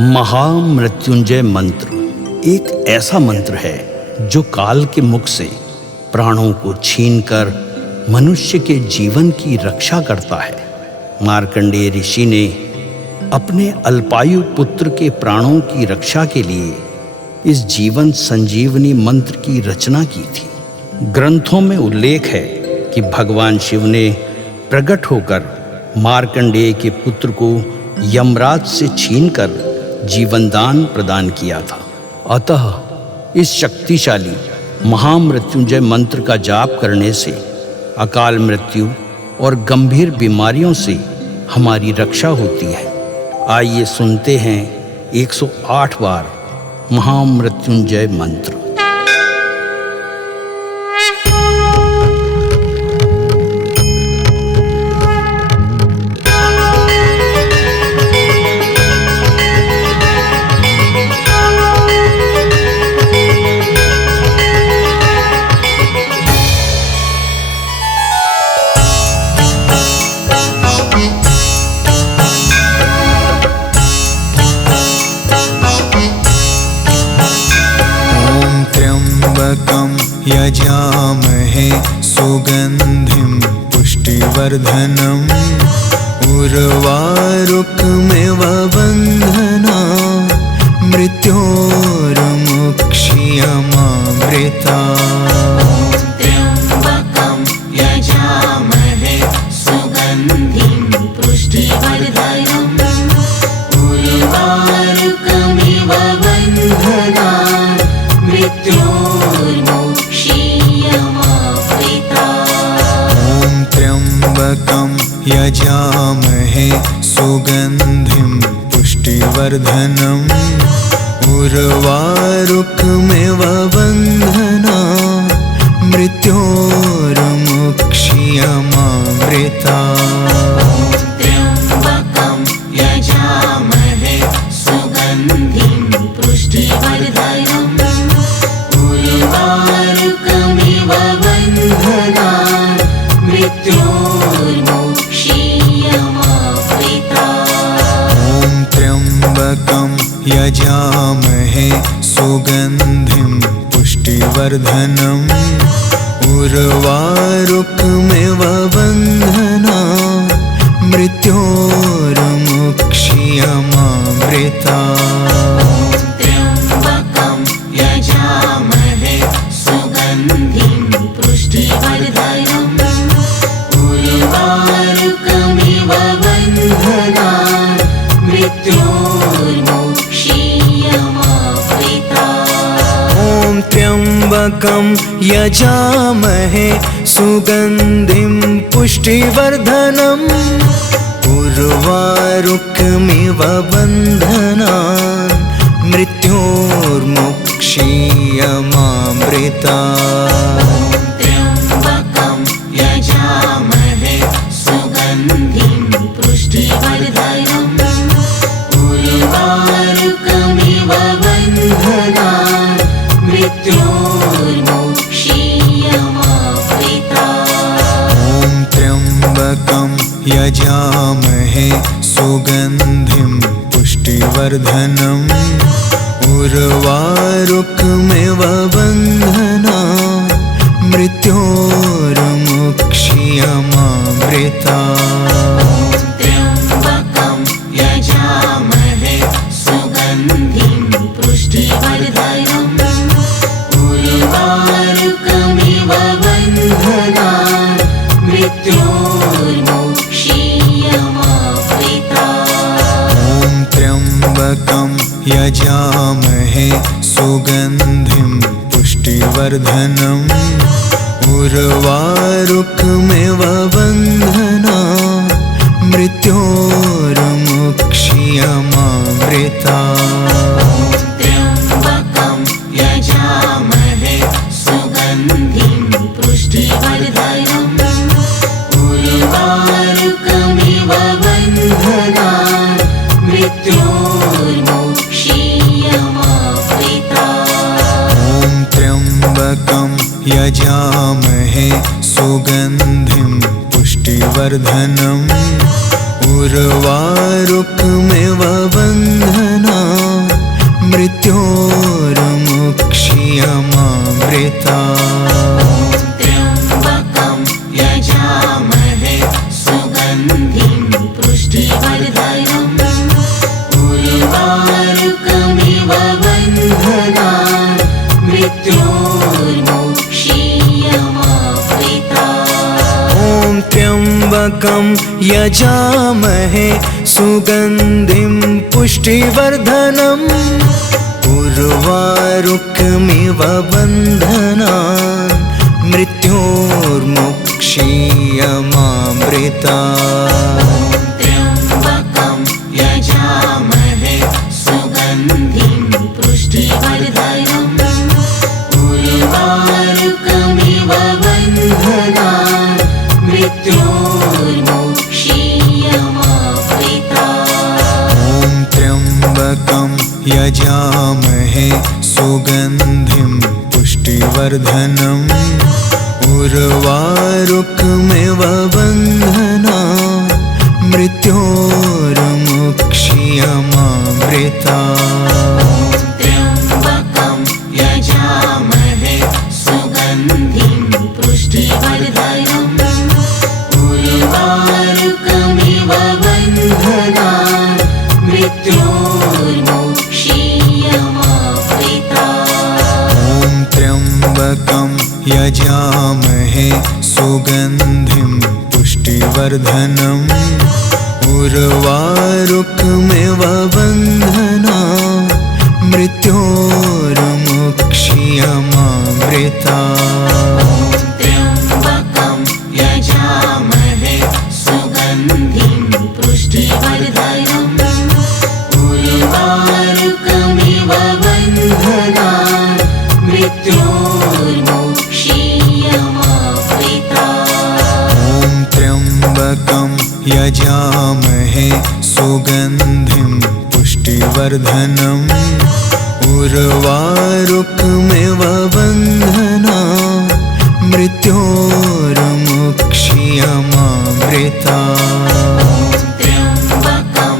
महामृत्युंजय मंत्र एक ऐसा मंत्र है जो काल के मुख से प्राणों को छीनकर मनुष्य के जीवन की रक्षा करता है। मार्कंडेय ऋषि ने अपने अल्पायु पुत्र के प्राणों की रक्षा के लिए इस जीवन संजीवनी मंत्र की रचना की थी। ग्रंथों में उल्लेख है कि भगवान शिव ने प्रकट होकर मार्कंडेय के पुत्र को यमराज से छीनकर जीवन दान प्रदान किया था। अतः इस शक्तिशाली महामृत्युंजय मंत्र का जाप करने से अकाल मृत्यु और गंभीर बीमारियों से हमारी रक्षा होती है। आइए सुनते हैं 108 बार महामृत्युंजय मंत्र। यजामहे सुगंधिं पुष्टिवर्धनम् उर्वारुकमिव बन्धना मृत्योर्मुक्षीयमामृता। त्र्यम्बकं यजामहे सुगन्धिं पुष्टिवर्धनम् उर्वारुकमिव बन्धना त्र्यम्बकं यजामहे सुगन्धिं पुष्टिवर्धनम् उर्वारुकमिव बन्धना मृत्योर्मुक्षीयमामृता। त्र्यम्बकं यजामहे सुगन्धिं पुष्टिवर्धनम् उर्वारुकमिव बन्धना मृत्योर्मुक्षीयमामृता। त्र्यम्बकं यजामहे सुगन्धिं पुष्टिवर्धनम् उर्वारुकमिव बन्धना मृत्योर्मुक्षीयमामृता। त्र्यम्बकं यजामहे सुगन्धिं पुष्टिवर्धनम् उर्वारुकमिव बन्धना मृत्योर्मुक्षीयमामृता। त्र्यम्बकं यजामहे सुगन्धिं पुष्टिवर्धनम् उर्वारुकमिव बन्धना मृत्योर्मुक्षीयमामृता। त्र्यम्बकं यजामहे सुगन्धिं पुष्टिवर्धनम् उर्वारुकमिव बन्धना मृत्योर्मुक्षीयमामृता। त्र्यम्बकं यजामहे सुगन्धिं पुष्टिवर्धनम् उर्वारुकमिव बन्धना मृत्योर्मुक्षीयमामृता। त्र्यम्बकं यजामहे सुगन्धिं पुष्टिवर्धनम् उर्वारुकमिव बन्धना मृत्योर्मुक्षीयमामृता। त्र्यम्बकं यजामहे सुगन्धिं पुष्टिवर्धनम् उर्वारुकमिव बन्धना मृत्योर्मुक्षीयमामृता। त्र्यम्बकं यजामहे सुगन्धिं पुष्टिवर्धनम् उर्वारुकमिव बन्धना मृत्योर्मुक्षीयमामृता। त्र्यम्बकं यजामहे सुगन्धिं पुष्टिवर्धनम् उर्वारुकमिव बन्धना मृत्योर्मुक्षीयमामृता त्र्यम्बकं यजामहे सुगन्धिं पुष्टिवर्धनम् उर्वारुकमिव बन्धनान् मृत्योर्मुक्षीयमामृता ॐ त्र्यम्बकं यजामहे सुगन्धिं पुष्टिवर्धनम् उर्वारुकमिव बन्धनान् मृत्योर्मुक्षीयमामृता त्र्यम्बकं यजामहे सुगन्धिं पुष्टिवर्धनम् उर्वारुकमिव बन्धनान् मृत्योर्मुक्षीयमामृता ॐ त्र्यम्बकं यजामहे सुगन्धिं पुष्टिवर्धनम् उर्वारुकमिव बन्धनान् मृत्योर्मुक्षीयमामृता त्र्यम्बकं यजामहे सुगन्धिं पुष्टिवर्धनम् उर्वारुकमिव बन्धनान् मृत्योर्मुक्षीयमामृता ॐ त्र्यम्बकं यजामहे सुगन्धिं पुष्टिवर्धनम् उर्वारुकमिव बन्धनान् मृत्योर्मुक्षीयमामृता त्र्यम्बकं यजामहे सुगन्धिं पुष्टिवर्धनम् उर्वारुकमिव बन्धनान् मृत्योर्मुक्षीयमामृता ॐ त्र्यम्बकं यजामहे सुगन्धिं पुष्टिवर्धनम् उर्वारुकमिव बन्धनान् मृत्योर्मुक्षीयमामृता त्र्यम्बकं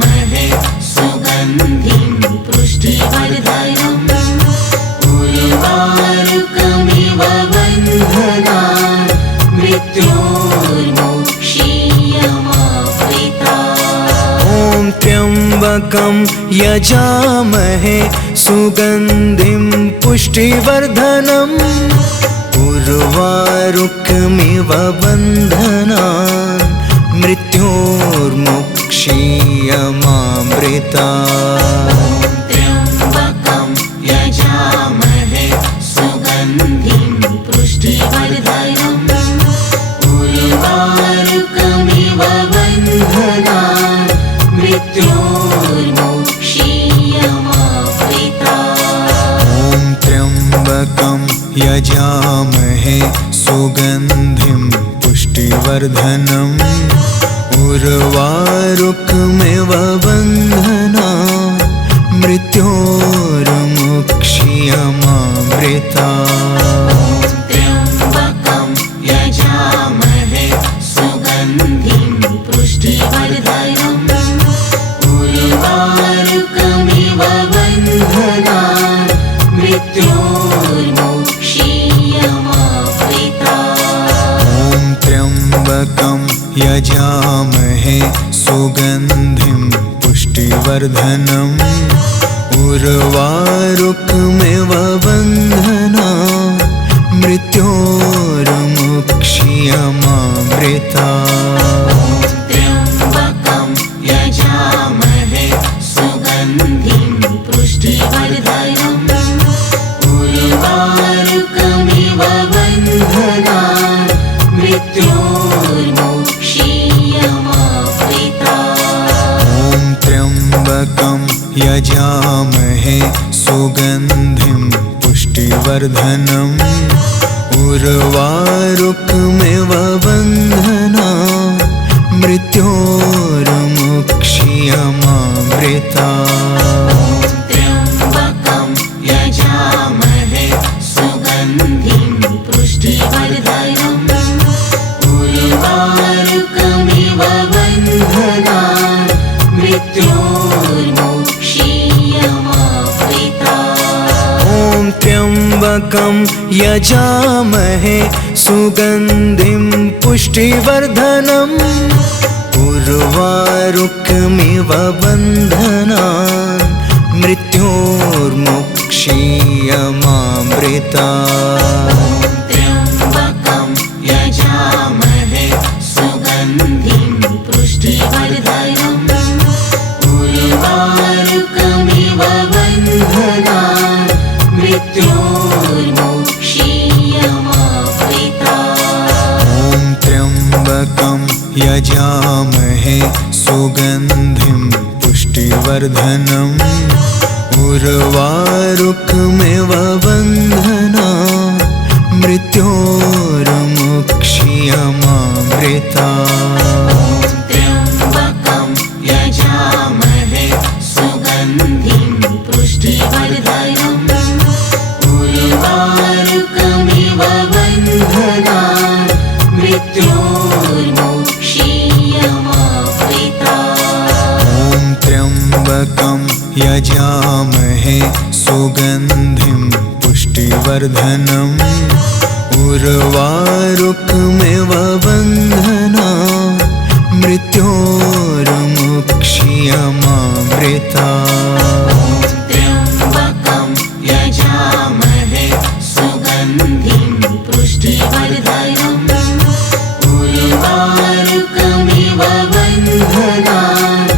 यजामहे सुगन्धिं पुष्टिवर्धनम् उर्वारुकमिव बन्धनान् मृत्योर्मुक्षीयमामृता ॐ त्र्यम्बकं यजामहे सुगन्धिं पुष्टिवर्धनम् उर्वारुकमिव बन्धनान् मृत्योर्मुक्षीयमामृता त्र्यम्बकं यजामहे सुगन्धिं पुष्टिवर्धनम् उर्वारुकमिव बन्धनान् मृत्योर्मुक्षीयमामृता ॐ त्र्यम्बकं यजामहे सुगन्धिं पुष्टिवर्धनम् उर्वारुकमिव बन्धनान् मृत्योर्मुक्षीयमामृता त्र्यम्बकं यजामहे सुगन्धिं पुष्टिवर्धनम् उर्वारुकमिव बन्धनान् मृत्योर्मुक्षीयमामृता ॐ त्र्यम्बकं यजामहे सुगन्धिं पुष्टिवर्धनम् उर्वारुकमिव बन्धनान् मृत्योर्मुक्षीयमामृता त्र्यम्बकं यजामहे सुगन्धिं पुष्टिवर्धनम् उर्वारुकमिव बन्धनान् मृत्योर्मुक्षीयमामृता ॐ त्र्यम्बकं यजामहे सुगन्धिं पुष्टिवर्धनम् उर्वारुकमिव बन्धनान् मृत्योर्मुक्षीयमामृता त्र्यम्बकं यजामहे सुगन्धिं पुष्टिवर्धनम् उर्वारुकमिव बन्धनान् मृत्योर्मुक्षीयमामृता त्र्यम्बकं यजामहे सुगन्धिं पुष्टिवर्धनम् उर्वारुकमिव बन्धनान् मृत्योर्मुक्षीयमामृतात्। त्र्यम्बकं यजामहे सुगन्धिं पुष्टिवर्धनम् उर्वारुकमिव बन्धनान् मृत्योर्मुक्षीयमामृतात्। ॐ त्र्यम्बकं यजामहे सुगन्धिं पुष्टिवर्धनम् उर्वारुकमिव बन्धनान् मृत्योर्मुक्षीयमामृतात्। त्र्यम्बकं यजामहे सुगन्धिं पुष्टिवर्धनम् उर्वारुकमिव बन्धनान् मृत्योर्मुक्षीयमामृतात्। ॐ त्र्यम्बकं यजामहे सुगन्धिं पुष्टिवर्धनम् उर्वारुकमिव बन्धनान् मृत्योर्मुक्षीयमामृतात्। त्र्यम्बकं यजामहे सुगन्धिं पुष्टिवर्धनम् उर्वारुकमिव बन्धनान्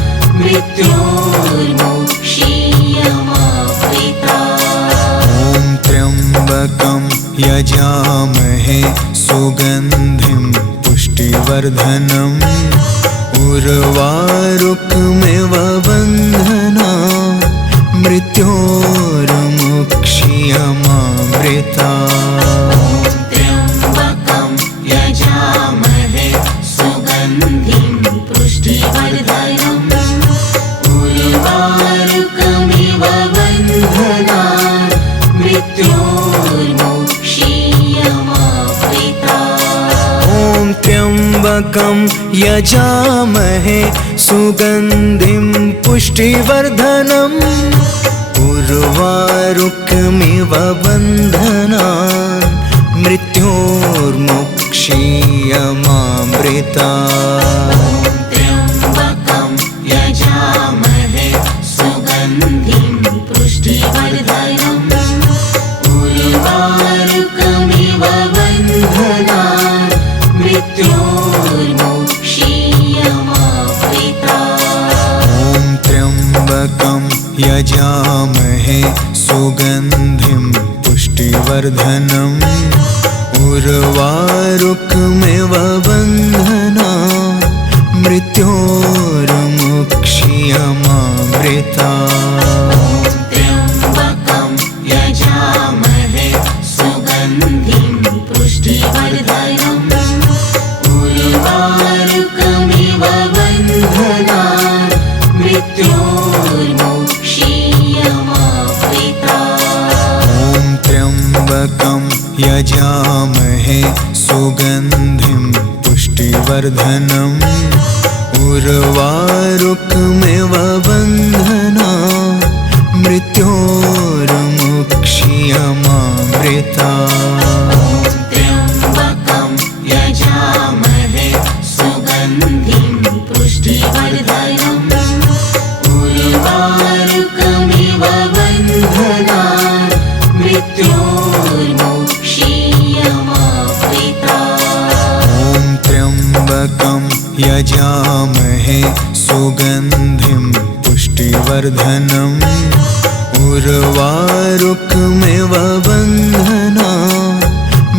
मृत्योर्मुक्षीयमामृतात्। ॐ त्र्यम्बकं यजामहे सुगन्धिं पुष्टिवर्धनम् उर्वारुकमिव बन्धनान् मृत्योर्मुक्षीयमामृतात्। त्र्यम्बकं यजामहे सुगन्धिं पुष्टिवर्धनम् उर्वारुकमिव बन्धनान् मृत्योर्मुक्षीयमामृतात्। ॐ त्र्यम्बकं यजामहे सुगन्धिं पुष्टिवर्धनम् उर्वारुकमिव बन्धनान् मृत्योर्मुक्षीयमामृतात्। त्र्यम्बकं यजामहे सुगन्धिं पुष्टिवर्धनम् उर्वारुकमिव बन्धनान् मृत्योर्मुक्षीयमामृतात्। ॐ त्र्यम्बकं यजामहे सुगन्धिं पुष्टिवर्धनम् उर्वारुकमिव बन्धनान् मृत्योर्मुक्षीयमामृतात्। त्र्यम्बकं यजामहे सुगन्धिं पुष्टिवर्धनम् उर्वारुकमिव बन्धनान् मृत्योर्मुक्षीयमामृतात्। ॐ त्र्यम्बकं यजामहे सुगन्धिं पुष्टिवर्धनम् उर्वारुकमिव बन्धनान् मृत्योर्मुक्षीयमामृतात्। त्र्यम्बकं यजामहे सुगन्धिं पुष्टिवर्धनम् उर्वारुकमिव बन्धनान् मृत्योर्मुक्षीयमामृतात्। ॐ त्र्यम्बकं यजामहे सुगन्धिं पुष्टिवर्धनम् उर्वारुकमिव बन्धनान्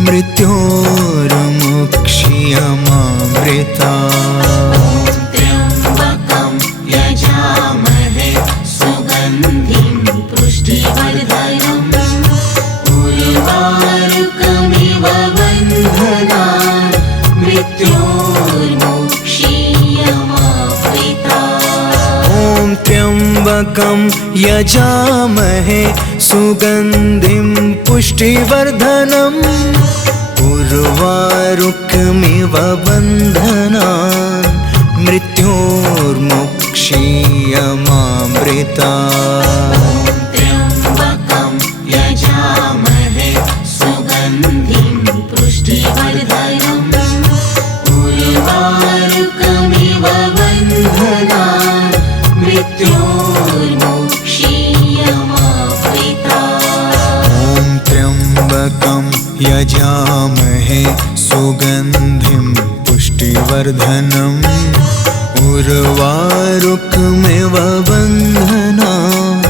मृत्योर्मुक्षीयमामृतात्। त्र्यम्बकं यजामहे सुगन्धिं पुष्टिवर्धनम् उर्वारुकमिव बन्धनान् मृत्योर्मुक्षीयमामृतात्। ॐ त्र्यम्बकं यजामहे सुगन्धिं पुष्टिवर्धनम् उर्वारुकमिव बन्धनान् मृत्योर्मुक्षीयमामृतात्। त्र्यम्बकं यजामहे मृत्योर्मुक्षीयमामृता। ॐ त्र्यम्बकं यजामहे सुगन्धिं पुष्टिवर्धनम् उर्वारुकमिव बन्धनान्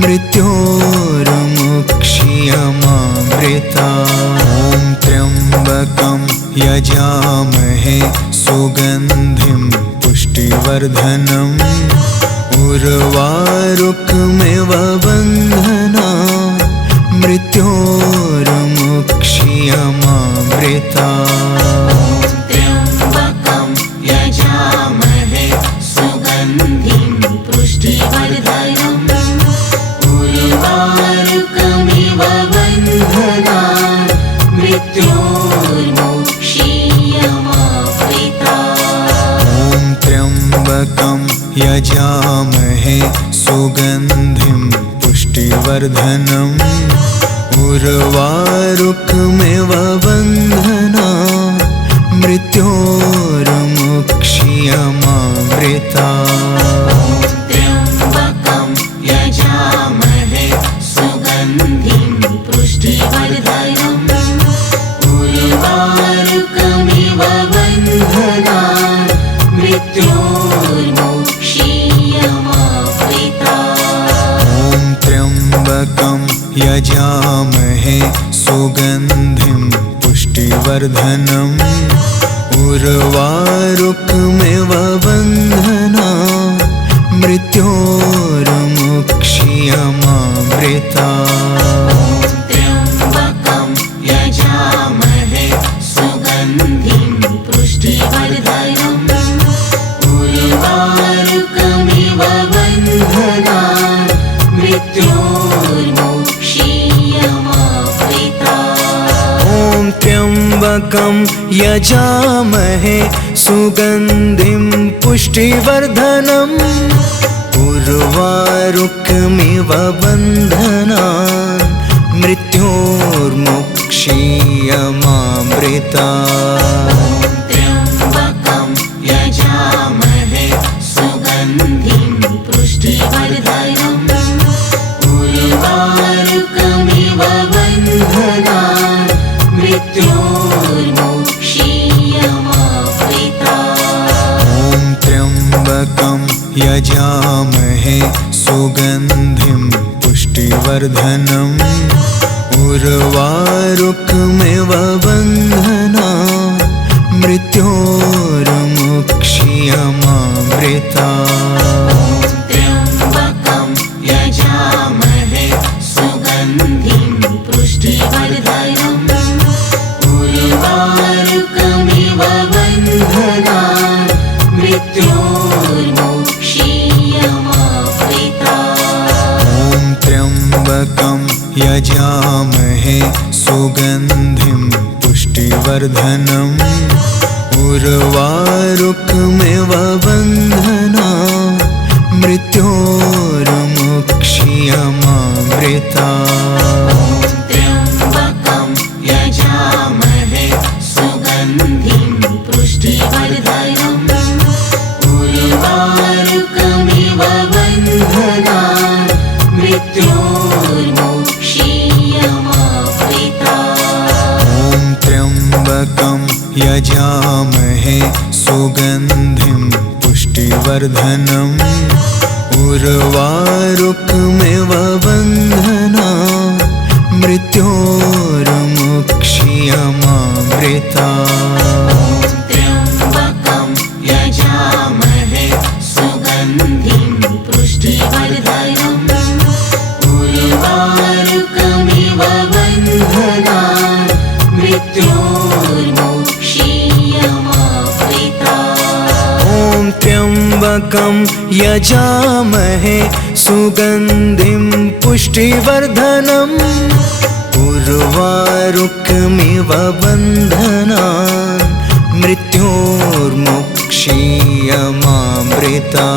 मृत्योर्मुक्षीयमामृता। ॐ त्र्यम्बकं यजामहे सुगन्धिं पुष्टिवर्धनम् उर्वारुकमिव बन्धनान् मृत्योर्मुक्षीयमामृता। त्र्यम्बकं यजामहे सुगन्धिं पुष्टिवर्धनम् उर्वारुकमिव बन्धनान् मृत्योर्मुक्षीयमामृता। ॐ त्र्यम्बकं यजामहे सुगन्धिं पुष्टिवर्धनम् उर्वारुकमिव बन्धनान् मृत्योर्मुक्षीयमामृता। त्र्यम्बकं यजामहे सुगन्धिं पुष्टिवर्धनम् उर्वारुकमिव बन्धनान् मृत्योर्मुक्षीयमामृता। ॐ त्र्यम्बकं यजामहे सुगन्धिं पुष्टिवर्धनम् उर्वारुकमिव बन्धनान् मृत्योर्मुक्षीयमामृता। त्र्यम्बकं यजामहे सुगन्धिं पुष्टिवर्धनम् उर्वारुकमिव बन्धनान् मृत्योर्मुक्षीयमामृता। ॐ त्र्यम्बकं यजामहे सुगन्धिं पुष्टिवर्धनम् उर्वारुकमिव बन्धनान् मृत्योर्मुक्षीयमामृता। त्र्यम्बकं यजामहे सुगन्धिं पुष्टिवर्धनम् उर्वारुकमिव बन्धनान् मृत्योर्मुक्षीयमामृता। ॐ त्र्यम्बकं यजामहे सुगन्धिं पुष्टिवर्धनम् उर्वारुकमिव बन्धनान् मृत्योर्मुक्षीयमामृता। त्र्यम्बकं यजामहे सुगन्धिं पुष्टिवर्धनम् उर्वारुकमिव बन्धनान् मृत्योर्मुक्षीयमामृता। ॐ त्र्यम्बकं यजामहे सुगन्धिं पुष्टिवर्धनम् उर्वारुकमिव बन्धनान् मृत्योर्मुक्षीयमामृता। त्र्यम्बकं यजामहे सुगन्धिं पुष्टिवर्धनम् उर्वारुकमिव बन्धनान् मृत्योर्मुक्षीयमामृता। ॐ त्र्यम्बकं यजामहे सुगन्धिं पुष्टिवर्धनम् उर्वारुकमिव बन्धनान् मृत्योर्मुक्षीयमामृता। त्र्यम्बकं यजामहे सुगन्धिं पुष्टिवर्धनम् उर्वारुकमिव बन्धनान् मृत्योर्मुक्षीयमामृता। ॐ त्र्यम्बकं यजामहे सुगन्धिं पुष्टिवर्धनम् उर्वारुकमिव बन्धनान् मृत्योर्मुक्षीयमामृता।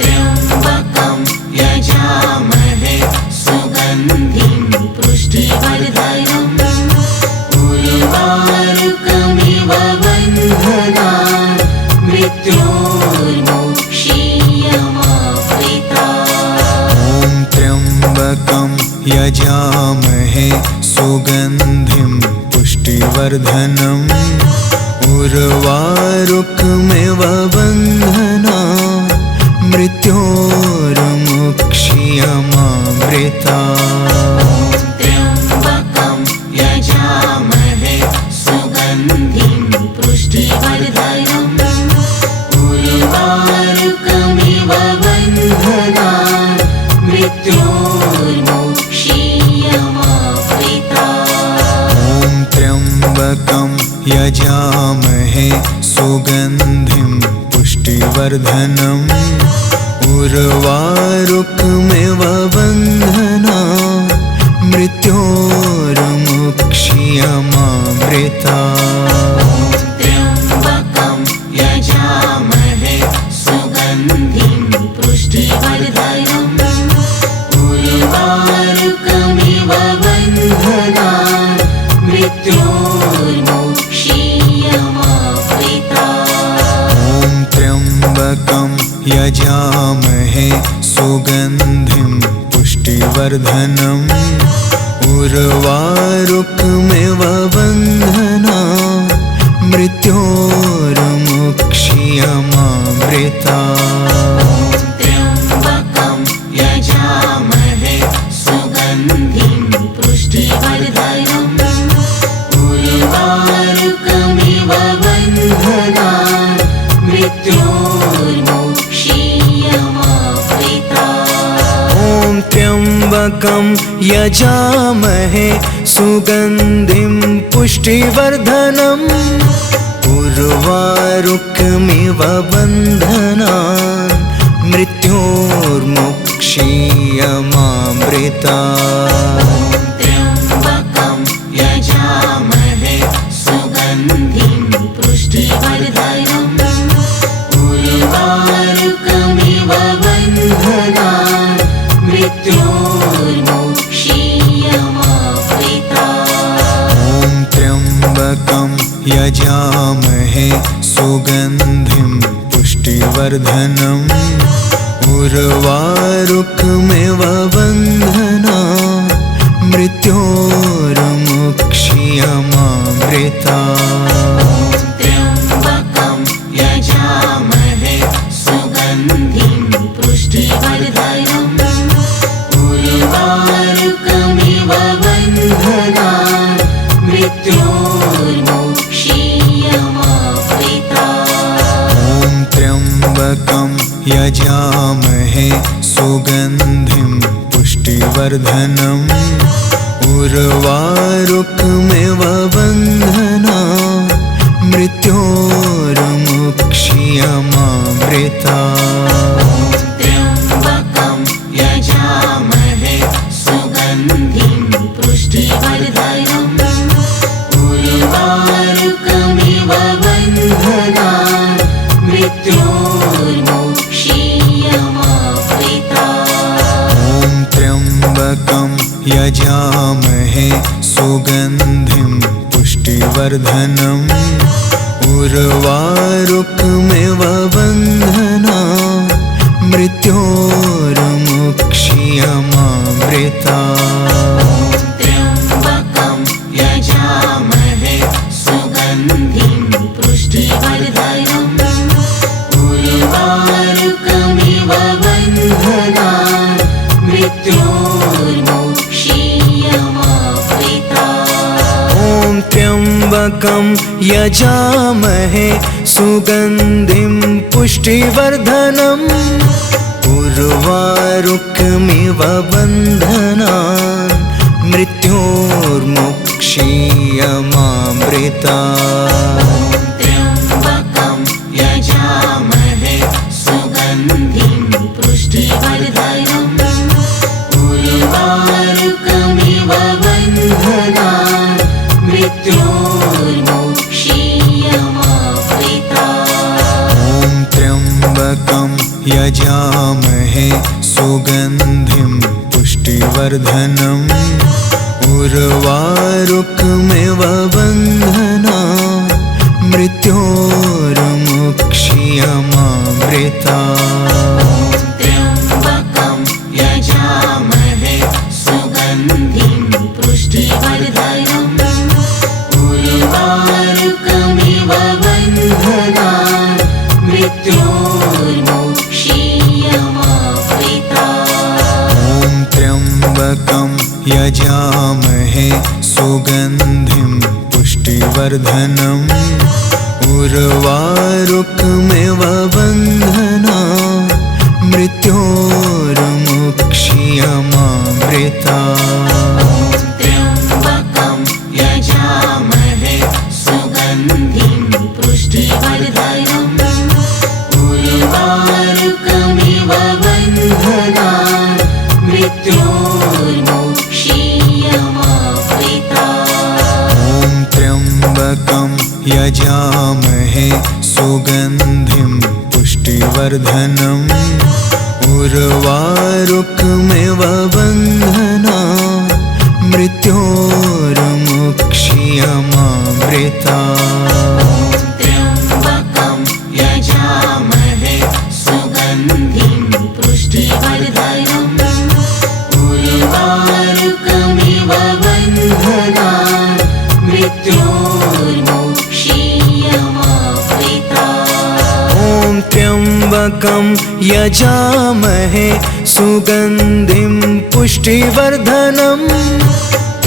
त्र्यम्बकं यजामहे सुगन्धिं पुष्टिवर्धनम् उर्वारुकमिव बन्धनान् मृत्योर्मुक्षीयमामृता। यजामहे सुगन्धिं पुष्टिवर्धनम् उर्वारुकमिव बन्धनान् मृत्योर्मुक्षीयमामृतात्। त्र्यम्बकं यजामहे सुगन्धिं पुष्टिवर्धनम् उर्वारुकमिव बन्धनान् मृत्योर्मुक्षीयमामृतात्। ॐ त्र्यम्बकं यजामहे सुगन्धिं पुष्टिवर्धनम् उर्वारुकमिव बन्धनान् मृत्योर्मुक्षीयमामृतात्। त्र्यम्बकं यजामहे सुगन्धिं पुष्टिवर्धनम् उर्वारुकमिव बन्धनान् मृत्योर्मुक्षीयमामृतात्। ॐ त्र्यम्बकं यजामहे सुगन्धिं पुष्टिवर्धनम् उर्वारुकमिव बन्धनान् मृत्योर्मुक्षीयमामृतात्। त्र्यम्बकं यजामहे सुगन्धिं पुष्टिवर्धनम् उर्वारुकमिव बन्धनान् मृत्योर्मुक्षीयमामृतात्। ॐ त्र्यम्बकं यजामहे सुगन्धिं पुष्टिवर्धनम् उर्वारुकमिव बन्धनान् मृत्योर्मुक्षीयमामृतात्। त्र्यम्बकं यजामहे सुगन्धिं पुष्टिवर्धनम् उर्वारुकमिव बन्धनान् मृत्योर्मुक्षीयमामृतात्। ॐ त्र्यम्बकं यजामहे सुगन्धिं पुष्टिवर्धनम् उर्वारुकमिव बन्धनान् मृत्योर्मुक्षीयमामृतात्। त्र्यम्बकं यजामहे सुगन्धिं पुष्टिवर्धनम् उर्वारुकमिव बन्धनान् मृत्योर्मुक्षीयमामृतात्। ॐ त्र्यम्बकं यजामहे सुगन्धिं पुष्टिवर्धनम् उर्वारुकमिव बन्धनान् मृत्योर्मुक्षीयमामृतात्। त्र्यम्बकं यजामहे सुगन्धिं पुष्टिवर्धनम् उर्वारुकमिव बन्धनान् मृत्योर्मुक्षीयमामृतात्। ॐ त्र्यम्बकं यजामहे सुगन्धिं पुष्टिवर्धनम् उर्वारुकमिव बन्धनान् मृत्योर्मुक्षीयमामृतात्। त्र्यम्बकं यजामहे सुगन्धिं पुष्टिवर्धनम् उर्वारुकमिव बन्धनान् मृत्योर्मुक्षीयमामृतात्। ॐ त्र्यम्बकं यजामहे सुगन्धिं पुष्टिवर्धनम् उर्वारुकमिव बन्धनान् मृत्योर्मुक्षीयमामृतात्। त्र्यम्बकं यजामहे सुगन्धिं पुष्टिवर्धनम् उर्वारुकमिव बन्धनान् मृत्योर्मुक्षीयमामृतात्। ॐ त्र्यम्बकं यजामहे सुगन्धिं पुष्टिवर्धनम् उर्वारुकमिव बन्धनान् मृत्योर्मुक्षीयमामृतात्। त्र्यम्बकं यजामहे सुगन्धिं मृत्योर्मुक्षीयमामृता। ॐ त्र्यम्बकं यजामहे सुगन्धिं पुष्टिवर्धनम् उर्वारुकमिव बन्धनान् मृत्योर्मुक्षीयमामृता। त्र्यम्बकं यजामहे सुगन्धिं पुष्टिवर्धनम् उर्वारुकमिव बन्धनान् मृत्योर्मुक्षीयमामृता। ॐ त्र्यम्बकं यजामहे सुगन्धिं पुष्टिवर्धनम् उर्वारुकमिव बन्धनान् मृत्योर्मुक्षीयमामृता। त्र्यम्बकं यजामहे सुगन्धिं पुष्टिवर्धनम् उर्वारुकमिव बन्धनान् मृत्योर्मुक्षीयमामृता। ॐ त्र्यम्बकं यजामहे सुगन्धिं पुष्टिवर्धनम्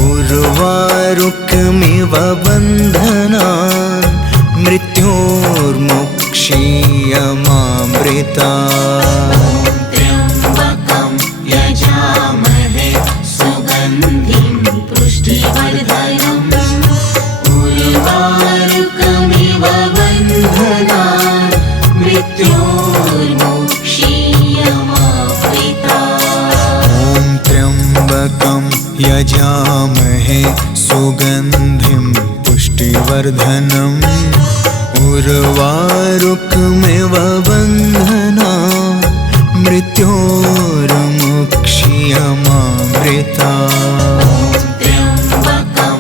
उर्वारुकमिव बन्धनान् मृत्योर्मुक्षीयमामृता। त्र्यम्बकं यजामहे सुगन्धिं पुष्टिवर्धनम् उर्वारुकमिव बन्धनान् मृत्योर्मुक्षीयमामृता। ॐ त्र्यम्बकं यजामहे सुगन्धिं पुष्टिवर्धनम् उर्वारुकमिव बन्धनान् मृत्योर्मुक्षीयमामृता। त्र्यम्बकं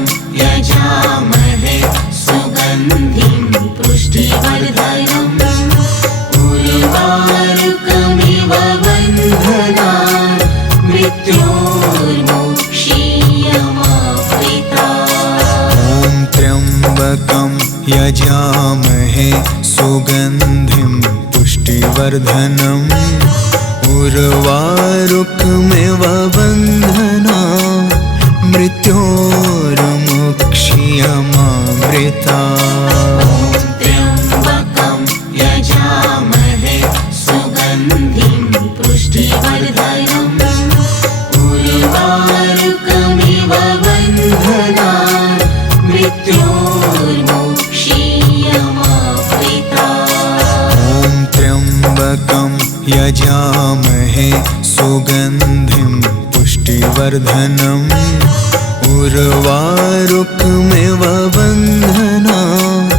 यजामहे सुगन्धिं पुष्टिवर्धनम् उर्वारुकमिव बन्धनान् मृत्योर्मुक्षीयमामृता। ॐ त्र्यम्बकं यजामहे सुगन्धिं पुष्टिवर्धनम् उर्वारुकमिव बन्धनान् मृत्योर्मुक्षीयमामृता। त्र्यम्बकं यजामहे सुगन्धिं पुष्टिवर्धनम् उर्वारुकमिव बन्धनान् मृत्योर्मुक्षीयमामृता। ॐ त्र्यम्बकं यजामहे सुगन्धिं पुष्टिवर्धनम् उर्वारुकमिव बन्धनान्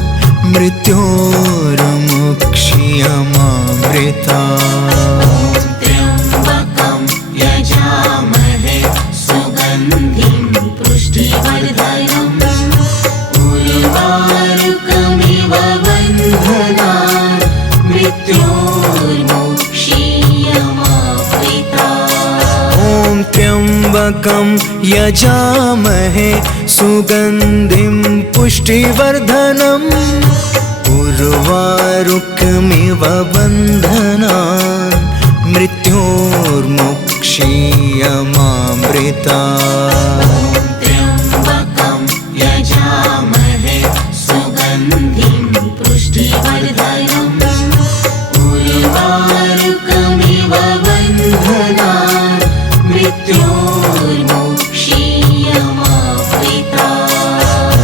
मृत्योर्मुक्षीयमामृता। त्र्यम्बकं यजामहे सुगन्धिं पुष्टिवर्धनम् उर्वारुकमिव बन्धनान् मृत्योर्मुक्षीयमामृता। ॐ त्र्यम्बकं यजामहे सुगन्धिं पुष्टिवर्धनम् उर्वारुकमिव बन्धनान् मृत्योर्मुक्षीयमामृता। त्र्यम्बकं यजामहे सुगन्धिं पुष्टिवर्धनम् उर्वारुकमिव बन्धनान् मृत्योर्मुक्षीयमामृता। ॐ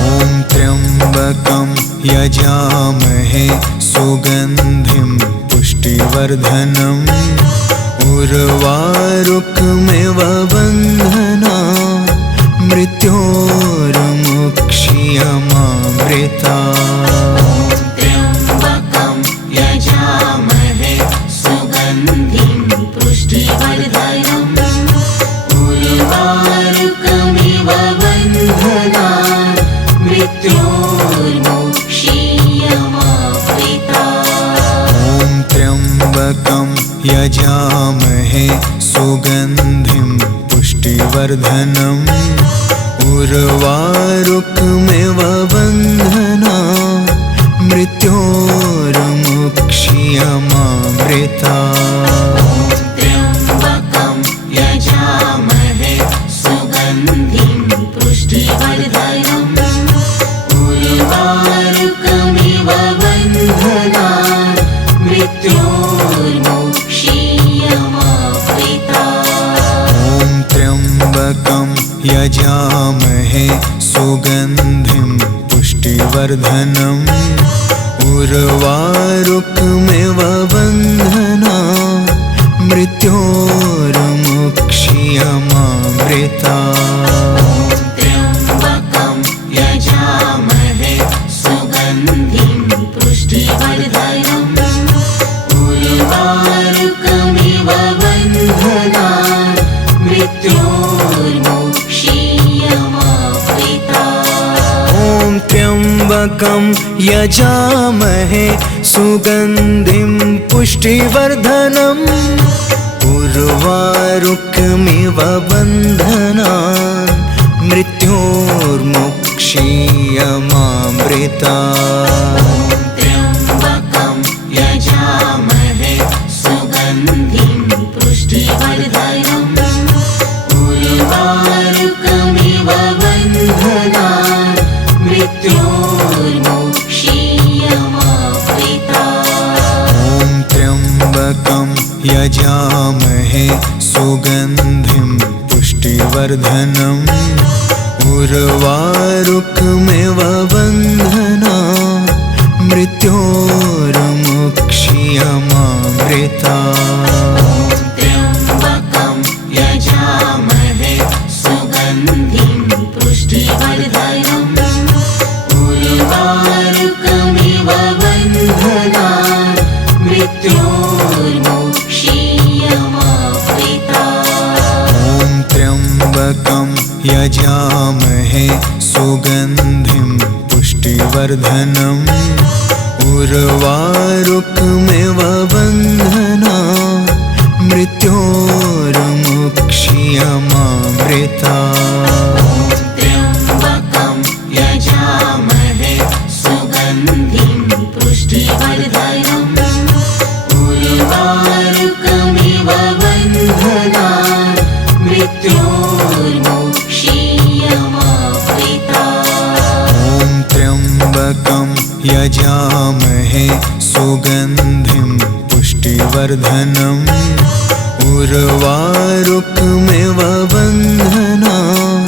त्र्यम्बकं यजामहे सुगन्धिं पुष्टिवर्धनम् उर्वारुकमिव बन्धनान् मृत्योर्मुक्षीयमामृता। त्र्यम्बकं यजामहे सुगन्धिं पुष्टिवर्धनम् उर्वारुकमिव बन्धनान् मृत्योर्मुक्षीयमामृता। ॐ त्र्यम्बकं यजामहे सुगन्धिं पुष्टिवर्धनम् उर्वारुकमिव बन्धनान् मृत्योर्मुक्षीयमामृता। त्र्यम्बकं यजामहे सुगन्धिं पुष्टिवर्धनम् उर्वारुकमिव बन्धनान् मृत्योर्मोक्षीयमावृतात्। ॐ त्र्यम्बकं यजामहे सुगन्धिं पुष्टिवर्धनम् उर्वारुकमिव बन्धनान् मृत्योर्मोक्षीयमावृतात्। त्र्यम्बकं यजामहे सुगन्धिं पुष्टिवर्धनम् उर्वारुकमिव बन्धनान् मृत्योर्मोक्षीयमावृतात्। ॐ त्र्यम्बकं यजामहे सुगन्धिं पुष्टिवर्धनम् उर्वारुकमिव बन्धनान् मृत्योर्मोक्षीयमावृतात्। त्र्यम्बकं यजामहे सुगन्धिं पुष्टिवर्धनम् उर्वारुकमिव बन्धनान् मृत्योर्मोक्षीयमावृतात्। ॐ त्र्यम्बकं यजामहे सुगन्धिं पुष्टिवर्धनम् उर्वारुकमिव बन्धनान् मृत्योर्मोक्षीयमावृतात्। त्र्यम्बकं यजामहे सुगन्धिं पुष्टिवर्धनम् उर्वारुकमिव बन्धनान् मृत्योर्मोक्षीयमावृतात्। ॐ त्र्यम्बकं यजामहे सुगन्धिं पुष्टिवर्धनम् उर्वारुकमिव बन्धनान् मृत्योर्मोक्षीयमावृतात्। त्र्यम्बकं यजामहे सुगन्धिं पुष्टिवर्धनम् उर्वारुकमिव बन्धनान् मृत्योर्मोक्षीयमावृतात्। ॐ त्र्यम्बकं यजामहे सुगन्धिं पुष्टिवर्धनम् उर्वारुकमिव बन्धनान्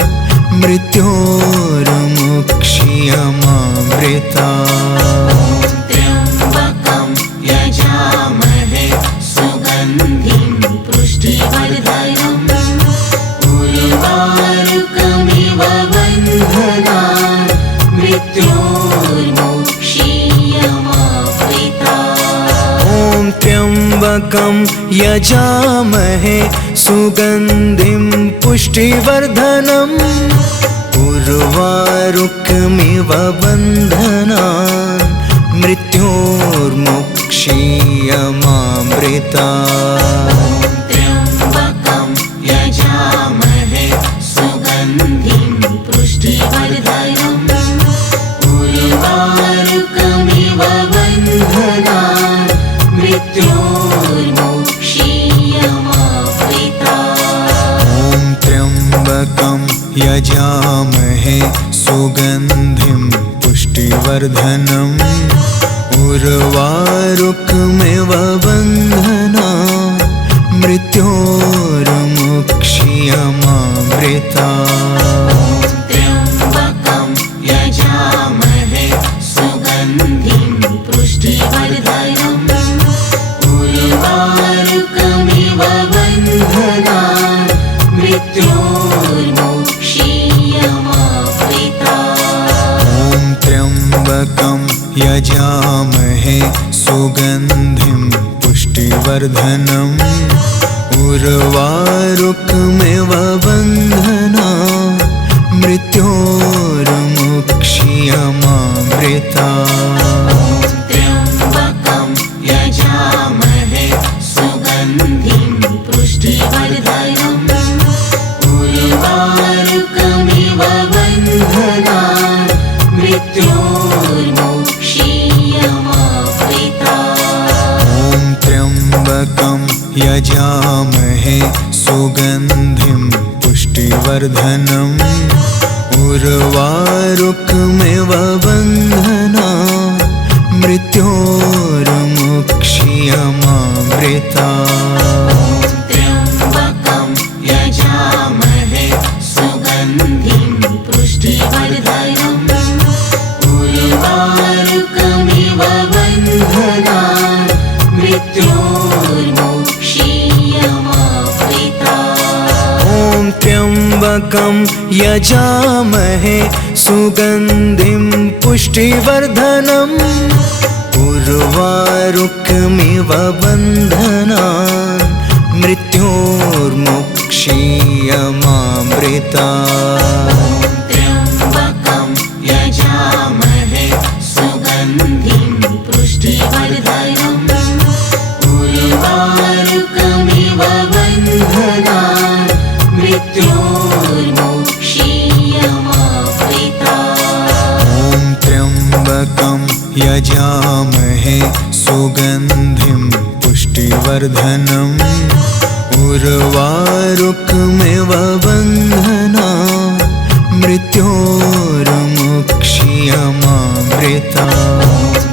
मृत्योर्मोक्षीयमावृतात्। त्र्यम्बकं यजामहे सुगन्धिं पुष्टिवर्धनम् उर्वारुकमिव बन्धनान् मृत्योर्मोक्षीयमावृतात्। ॐ त्र्यम्बकं यजामहे सुगन्धिं पुष्टिवर्धनम् उर्वारुकमिव बन्धनान् मृत्योर्मोक्षीयमावृतात्। त्र्यम्बकं यजामहे सुगन्धिं पुष्टिवर्धनम् उर्वारुकमिव बन्धनान् मृत्योर्मोक्षीयमावृतात्। ॐ त्र्यम्बकं यजामहे सुगन्धिं पुष्टिवर्धनम् उर्वारुकमिव बन्धनान् मृत्योर्मोक्षीयमावृतात्। त्र्यम्बकं यजामहे सुगन्धिं पुष्टिवर्धनम् उर्वारुकमिव बन्धनान् मृत्योर्मोक्षीयमावृतात्। ॐ त्र्यम्बकं यजामहे सुगन्धिं पुष्टिवर्धनम् उर्वारुकमिव बन्धनान् मृत्योर्मोक्षीयमावृतात्। त्र्यम्बकं यजामहे सुगन्धिं पुष्टिवर्धनम् उर्वारुकमिव बन्धनान् मृत्योर्मोक्षीयमावृतात्। त्र्यम्बकं यजामहे सुगन्धिं पुष्टिवर्धनम् उर्वारुकमिव बन्धनान् मृत्योर्मुक्ष्यमामृतात्। त्र्यम्बकं यजामहे सुगन्धिं पुष्टिवर्धनम् उर्वारुकमिव बन्धनान् मृत्योर्मुक्ष्यमामृतात्। ॐ त्र्यम्बकं यजामहे सुगन्धिं पुष्टिवर्धनम् उर्वारुकमिव बन्धनान् मृत्योर्मुक्ष्यमामृतात्। त्र्यम्बकं यजामहे सुगन्धिं पुष्टिवर्धनम् उर्वारुकमिव बन्धनान् मृत्योर्मुक्ष्यमामृतात्। ॐ त्र्यम्बकं यजामहे सुगन्धिं पुष्टिवर्धनम् उर्वारुकमिव बन्धनान् मृत्योर्मुक्ष्यमामृतात्।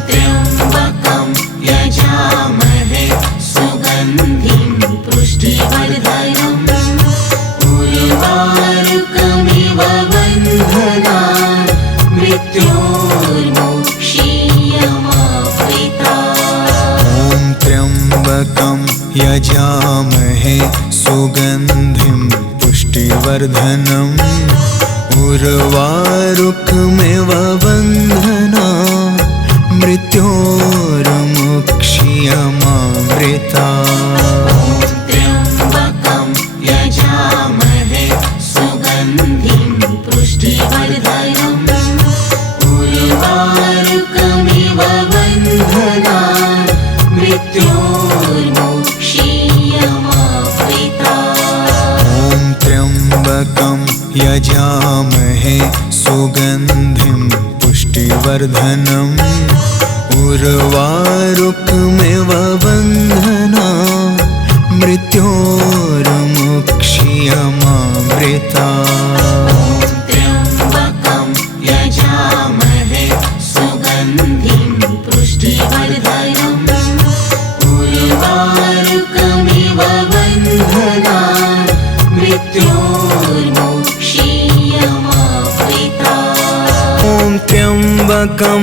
त्र्यम्बकं यजामहे सुगन्धिं पुष्टिवर्धनम् उर्वारुकमिव बन्धनान् मृत्योर्मुक्ष्यमामृतात्। ॐ त्र्यम्बकं यजामहे सुगन्धिं पुष्टिवर्धनम् उर्वारुकमिव बन्धनान् मृत्योर्मुक्ष्यमामृतात्। त्र्यम्बकं यजामहे सुगन्धिं पुष्टिवर्धनम् उर्वारुकमिव बन्धनान् मृत्योर्मुक्ष्यमामृतात्। ॐ त्र्यम्बकं यजामहे सुगन्धिं पुष्टिवर्धनम् उर्वारुकमिव बन्धनान् मृत्योर्मुक्ष्यमामृतात्। त्र्यम्बकं यजामहे सुगन्धिं पुष्टिवर्धनम् उर्वारुकमिव बन्धनान् मृत्योर्मुक्ष्यमामृतात्। ॐ त्र्यम्बकं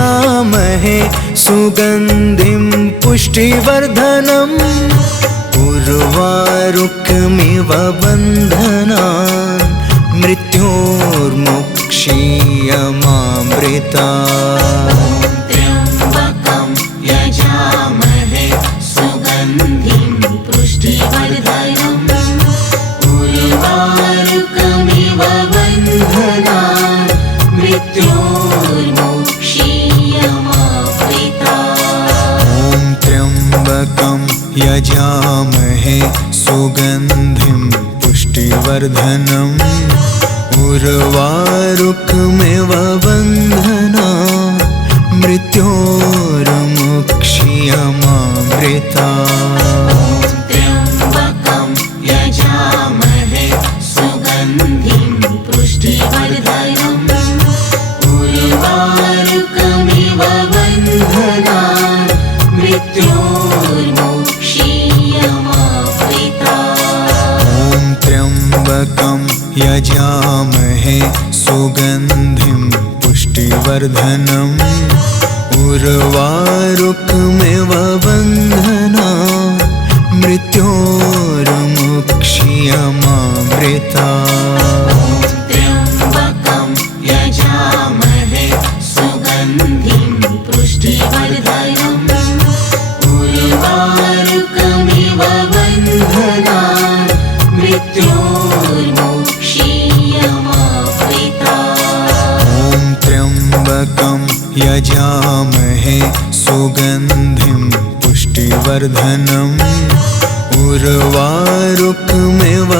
यजामहे सुगन्धिं पुष्टिवर्धनम् उर्वारुकमिव बन्धनान् मृत्योर्मुक्ष्यमामृतात्। त्र्यम्बकं यजामहे सुगन्धिं पुष्टिवर्धनम् उर्वारुकमिव बन्धनान् मृत्योर्मुक्ष्यमामृतात्। ॐ त्र्यम्बकं यजामहे सुगन्धिं पुष्टिवर्धनम् उर्वारुकमिव बन्धनान् मृत्योर्मुक्ष्यमामृतात्। त्र्यम्बकं यजामहे सुगन्धिं पुष्टिवर्धनम् उर्वारुकमिव बन्धनान् मृत्योर्मुक्ष्यमामृतात्। ॐ त्र्यम्बकं यजामहे सुगन्धिं पुष्टिवर्धनम् उर्वारुकमिव बन्धनान् मृत्योर्मुक्ष्यमामृतात्। त्र्यम्बकं यजामहे सुगन्धिं पुष्टिवर्धनम् उर्वारुकमिव बन्धनान् मृत्योर्मुक्ष्यमामृतात्। ॐ त्र्यम्बकं यजामहे सुगन्धिं पुष्टिवर्धनम् उर्वारुकमिव